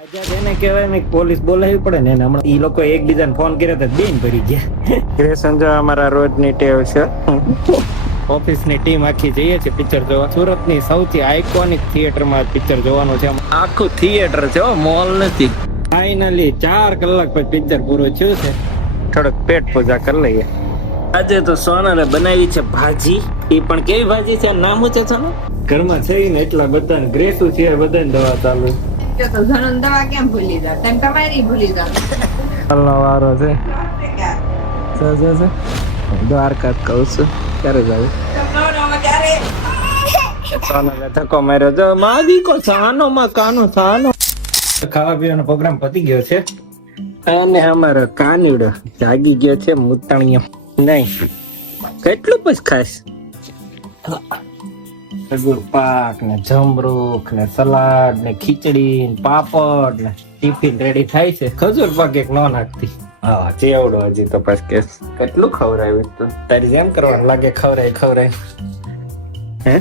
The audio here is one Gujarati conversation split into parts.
આઝાદ એને કહેવાય ને પોલીસ બોલાવી પડે ને હમણાં ઈ લોકો એકબીજાને ફોન કર્યો તો બેન ભરી ગયા. ક્રેશન જો અમારા રોજની ટેવ છે. ઓફિસ ની ટીમ આખી જઈએ છે પિક્ચર જોવા. સુરત ની સૌથી આઇકોનિક થિયેટર માં પિક્ચર જોવાનું છે. આખું થિયેટર છે, મોલ નથી. ફાઇનલી 4 કલાક પછી પિક્ચર પૂરું થયું છે. થોડોક પેટ પૂજા કરી લઈએ. આજે તો સોનલે બનાવી છે ભાજી. એ પણ કેવી ભાજી છે? નામ છે સોનલ? ઘરમાં છે ને એટલા બધા ગ્રેસુ છે, બધાને દવા ચાલુ. તો ધનન દવા કેમ ભૂલી જા? તેમ તમારી ભૂલી જા. અલ્લાહ વારો છે. દ્વારકા કહું છું ક્યારે જાવ? સોનલે ધક્કો માર્યો. જો માદી કો સાનો માં કાનો સાનો. ખાવા પીવાનો પ્રોગ્રામ પતી ગયો છે અને અમારો કાનુડો જાગી ગયો છે. મુતાણીઓ નહીં કેટલું પછી ખાસ ખજૂર પાક ને જમરૂખ ને સલાડ ને ખીચડી ને પાપડ ને ટિફિન રેડી થાય છે. ખજૂર પાક એક ન નાખતી. હા ચેવડો હજી તો પછી કેસ કેટલું ખવડાવ્યું તું? તારી જેમ કરવાનું લાગે ખવરાય હે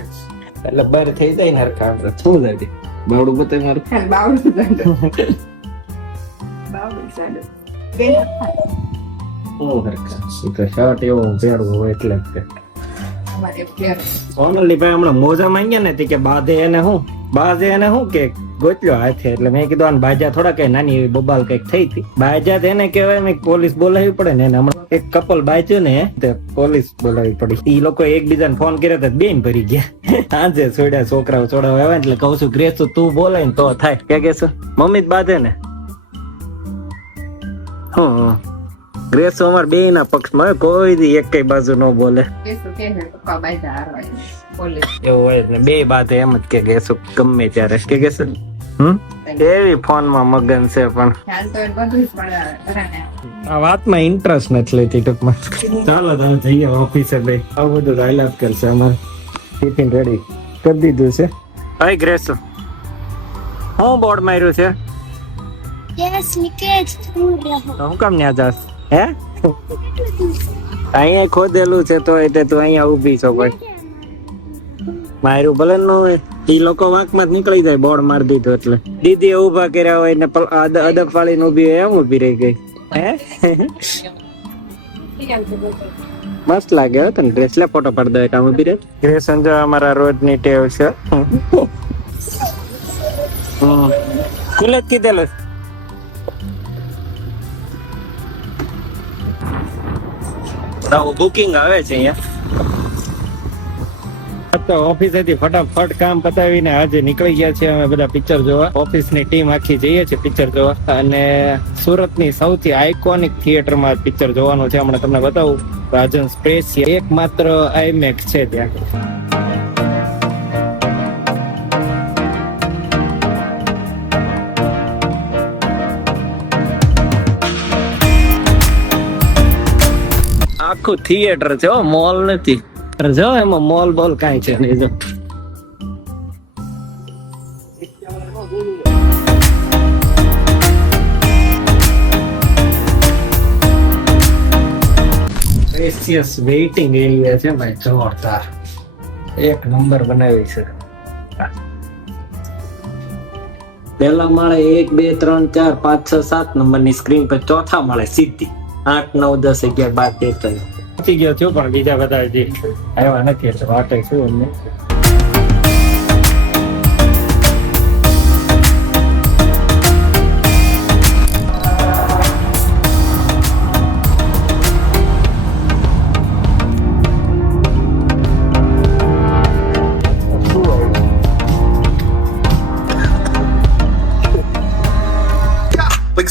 એટલે બર થઈ જાય ને હરખા. આપણે શું જાય બાવડું બતાય મારું બાવડું સાડું બે હું હરખા ઈ તો શર્ટ એવો ભેળવો હોય એટલે જ. અમારે પ્લેયર સોનલી ભાઈ હમણાં મોજા માંગ્યા ને કે બાધે એને શું કે ગોચલો હાથે. એટલે મેં કીધું આને બાજા થોડા કઈ નાની એવી બબાલ કઈક થઈ હતી. બાજા એને કહેવાય ને પોલીસ બોલાવી પડે ને. હમણાં એક કપલ બાજ્યું ને તે પોલીસ બોલાવી પડી. ઈ લોકો એકબીજાને ફોન કર્યો તો બેન ભરી ગયા. આજે છોડ્યા છોકરાઓ છોડાવ આવે એટલે કઉ છું ગ્રેસ તું બોલાય ને તો થાય. કે કહેશું મમ્મી જ બાંધે ને. ગ્રેસ અમાર બે ના પક્ષમાં કોઈ દી એક કઈ બાજુ ન બોલે. કેસો કે છે પપ્પા બાઈજા હારવાય પોલીસ એવું હોય ને બે બાત એમ જ કે ગેસો ગમે ત્યારે કે ગેસો એવી ફોન માં મગન છે. પણ ખ્યાલ તો એ બધું જ પડે ઘરાને. આ વાતમાં ઇન્ટરેસ્ટ નથી લેતી ટૂંકમાં. ચાલો તમે જઈએ ઓફિસે ભાઈ. આવું બધું હાઈલાઇટ કરશે. અમારે ટિફિન રેડી કરી દીધું છે. હાય ગ્રેસ હું બોર્ડ માર્યું છે? Yes, લીકેજ થઈ રહ્યો. તો હું કામ ન્યા જાસ હે? અહીંયા ખોદેલું છે તો એટલે તું અહીંયા ઊભી છો. ભાઈ મારું ભલે ન હોય ઈ લોકો વાંકમાં જ નીકળી જાય. બોર્ડ મારી દીધું એટલે દીદી ઉભા કર્યા હોય ને અદબ વાળીને ઊભી હોય એમ ઊભી રહી ગઈ. હે મસ્ત લાગે હો તને ડ્રેસ. લે ફોટો પાડ દો કામ ઊભી રહે. ક્રેશન જો અમારા રોજની ટેવ છે. ખુલે જ કીધેલું. બુકિંગ આવે છે અહીંયા તો ઓફિસેથી ફટાફટ કામ પતાવીને આજે નીકળી ગયા છે અમે બધા પિક્ચર જોવા. ઓફિસ ની ટીમ આખી જઈએ છે પિક્ચર જોવા. અને સુરત ની સૌથી આઇકોનિક થિયેટર માં પિક્ચર જોવાનું છે. હમણાં તમને બતાવું. રાજન સ્પેસ એકમાત્ર આઈમેક્સ છે ત્યાં. આખું થિયેટર છે, મોલ નથી. જો એમાં મોલ બોલ કાંઈ છે નહીં. જો સ્પેશિયસ વેઇટિંગ એરિયા છે ભાઈ. જોરદાર એક નંબર બનાવી છે. પહેલા માળે 1 2 3 4 5 6 7 નંબરની સ્ક્રીન પર ચોથા માળે સીધી 8 9 10 11 12 13 પહોંચી ગયો છું. પણ બીજા બધા જે આવ્યા નથી એટલે વાટે શું એમને.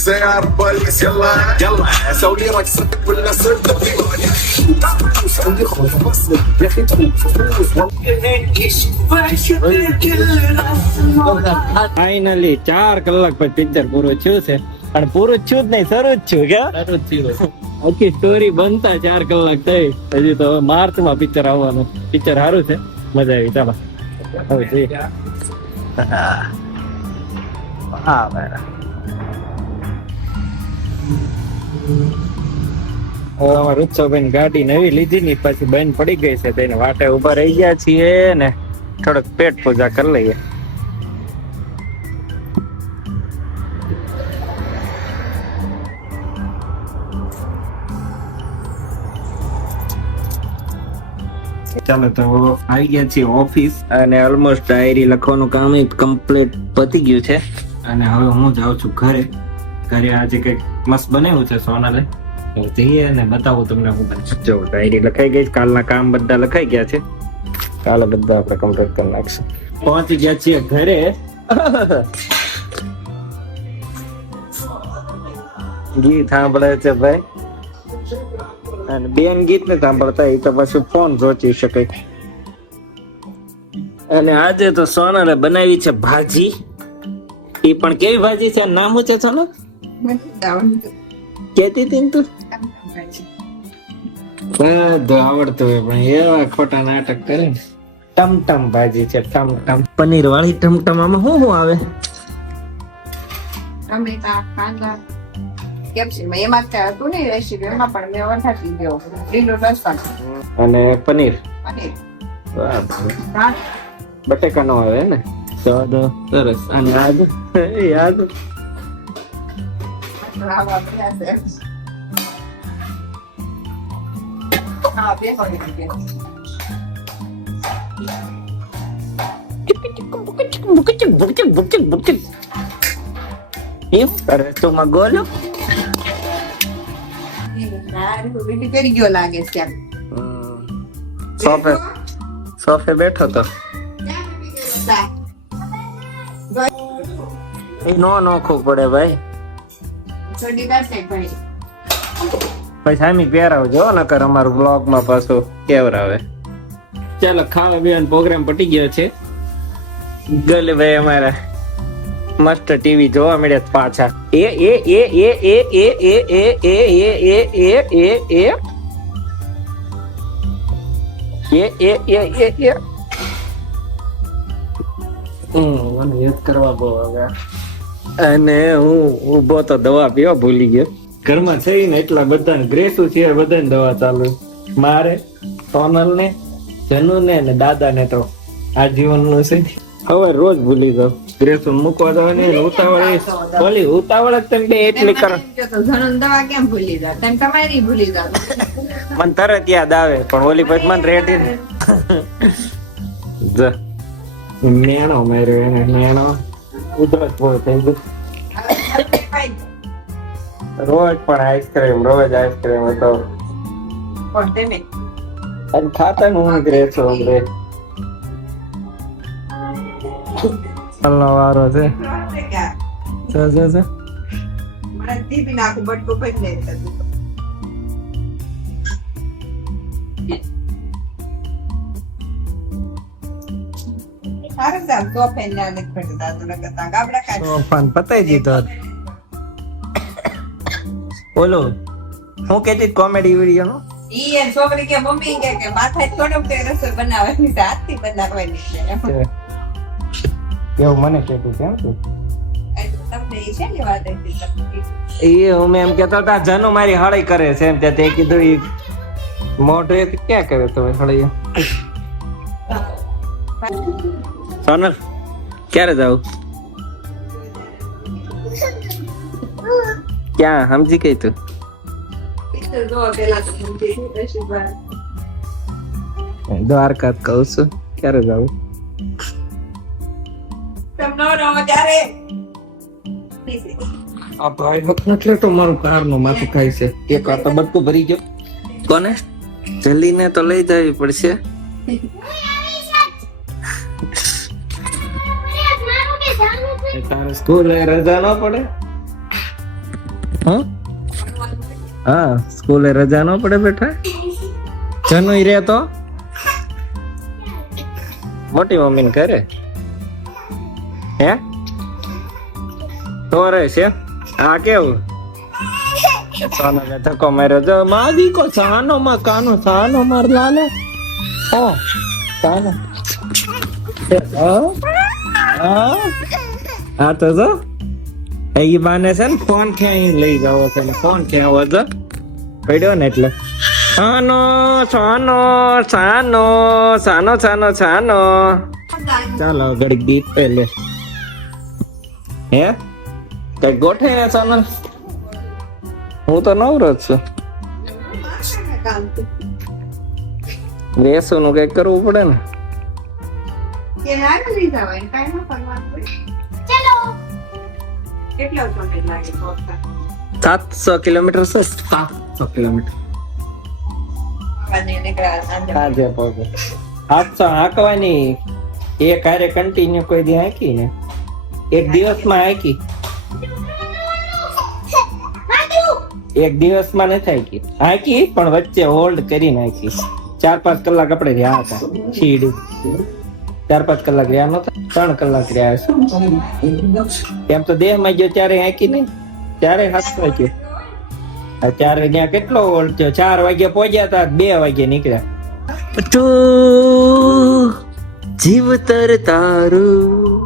Zero полис يلا سوي رقصك ولا صرت فيني عندي خوف بس يا اخي ફાઇનલી 4 કલાક પછી પિક્ચર પૂરું થયું છે. અને પૂરું થયું જ નહીં, શરૂ જ થયું. આખી સ્ટોરી બનતા 4 કલાક થઈ. હજી તો માર્ચ માં પિક્ચર આવવાનું. પિક્ચર સારું છે, મજા આવી. ચાલો હવે જોઈએ. હા બરાબર. રૂત્સવભાઈ ગાડી નવી લીધી ની પછી બંધ પડી ગઈ છે. તેને વાટે ઉભા રહી ગયા છીએ ને થોડોક પેટ પૂજા કરી લઈએ. ચાલો તો આવી ગયા છીએ ઓફિસ અને ઓલમોસ્ટ ડાયરી લખવાનું કામ કમ્પ્લીટ પતી ગયું છે અને હવે હું જાઉં છું ઘરે. ઘરે આજે કઈક મસ્ત બનાવ્યું છે સોનાલે, તો જઈએ અને બતાવું તમને હું બને. જો ડાયરી લખાઈ ગઈ, કાલના કામ બધા લખાઈ ગયા છે, કાલે બધા આપણે કમ્પ્લીટ કરી નાખશું. પહોંચી ગયા છીએ ઘરે. ગીત સાંભળે છે ભાઈ, અને બેન ગીત ને સાંભળતા એ તો પાછું ફોન જોચી શકે. અને આજે તો સોનાલે બનાવી છે ભાજી. એ પણ કેવી ભાજી છે, નામ શું છે સોનલ? કેતી હતી ને તું? બધું આવડતું હોય પણ એવા ખોટા નાટક કરે ને. ટમટમ ભાજી છે, ટમટમ. પનીર વાળી ટમટમ. આમાં શું શું આવે? ટમેટા, કાંદા, કેપ્સિકમ. એમાં ત્યાં હતું ને રેસીપી, એમાં પણ મેં વધારી ગયો લીલો લસણ અને પનીર. અને બરાબર. બટેકા નો આવે ને? તો સરસ. અને યાદ યાદ આવા બધા છે. હા, બે પડી ગયા. એમ કરે તો માં ગોલો. બીટી કરી ગયો લાગે છે એમ. સોફે સોફે બેઠો તો એ નો નોખવું પડે ભાઈ. છોડી કાઢશે ભાઈ. પછી સામી પહેરાવજો નકર અમારું બ્લોગ માં પાછું કેવરાવે. ચાલો ખાવા પીવાનો પ્રોગ્રામ પટી ગયો છે. ગલે ભાઈ અમારા મસ્ત ટીવી જોવા મળ્યા પાછા. એ એ એ એ એ એ એ એ એ એ એ એ એ એ એ એ એ એ મને યાદ કરવા બહુ આવે. અને હું ઉભો તો દવા પીવા ભૂલી ગયો. ઘરમાં છે ને એટલા બધા ગ્રેસુ છે, બધાને દવા ચાલુ. મારે, સોનલ ને, જનુ ને દાદા ને તો આ જીવન નું છે. હવે રોજ ભૂલી જાવ. ગ્રેસુ મૂકવા જવાની ઓલી ઉતાવળ જ તમે બે એટલી કરો. ઘણું દવા કેમ ભૂલી જાવ? તેમ તમારી ભૂલી જાવ. મને તરત યાદ આવે પણ ઓલી પછી મને રેડી નેણો માર્યો એને. નેણો ઉધરસ બહુ થઈ ગયું. રોજ પણ આઈસ્ક્રીમ, રોજ આઈસ્ક્રીમ હતો. પણ તમે અને ખાતા નું હું ગ્રેસુ હમણે અલ્લાહ વારો છે. મને દીપી નાખું બટકું પડી નહીં થતું. સારું સાહેબ તો પેન્ડા ને પડતા તો લગતા ગાબડા કાઢ. ફોન પતાઈ દીધો. ઓલો હું કેતી કોમેડી વિડિયો નો ઈ એ છોકરી કે મમ્મી કે માથે થોડુંક તે રસોઈ બનાવવાની છે, હાથથી બનાવવાની છે. એવું મને કેતું કેમ તું? તમને ઈ છે ને વાત હતી. એ હું એમ કેતો હતા જનુ મારી હળાઈ કરે છે એમ. તે કીધું ઈ મોઢે ક્યાં કરે તમે હળાઈ? સોનલ ક્યારે જાવ? ક્યાં સમજી ગઈ તું? દ્વારકા કહું છું. ક્યારે જાવ? આ ભાઈ વખત એટલે તો મારું કાર નું માથું ખાય છે. એક વાર તો બટકું ભરી ગયો. કોને? જલ્દી ને તો લઈ જવી પડશે. તારે સ્કૂલ રજા ન પડે? હા સ્કૂલે રજા ન પડે બેટા? જનુ રે તો મોટી મમ્મી ને કરે હે તો રે છે. આ કેવું સોનલે ધક્કો માર્યો. જો મારી કો સાનો માં કાનો સાનો માર લાલે. ઓ સાનો હા તો જો એ બાને છે ને ફોન ક્યાંય લઈ જાવ છે ને ફોન ક્યાં આવો છો પડ્યો ને એટલે સાનો સાનો સાનો સાનો સાનો સાનો. ચાલો ઘડી ગીત પહેલે હે કઈ ગોઠે સોનલ? હું તો નવરો જ છું. રેસો નું કઈક કરવું પડે ને. કે નાની લીધા હોય ને કાંઈ ન કરવાનું હોય. ચલો કેટલો સમય લાગે પહોંચતા? 700 કિલોમીટર છે. 700 કિલોમીટર અને નીકળ્યા સાંજે. આજે પહોંચે. 700 હાંકવાની એક હારે કન્ટિન્યુ કોઈ દી હાંકી ને એક દિવસમાં હાંકી. એક દિવસમાં નથી હાંકી. હાંકી પણ વચ્ચે હોલ્ડ કરીને હાંકી. 4-5 કલાક આપણે રહ્યા હતા શીડી. 4-5 કલાક રહ્યા નતા, 3 કલાક રહ્યા છે. એમ તો દેહ માં ગયો ત્યારે હાંકી નહીં, ત્યારે હાંકતો ગયો. ત્યારે ત્યાં કેટલો હોલ્ડ થયો? 4 વાગે પહોંચ્યા હતા, 2 વાગે નીકળ્યા. તો જીવ તર તારું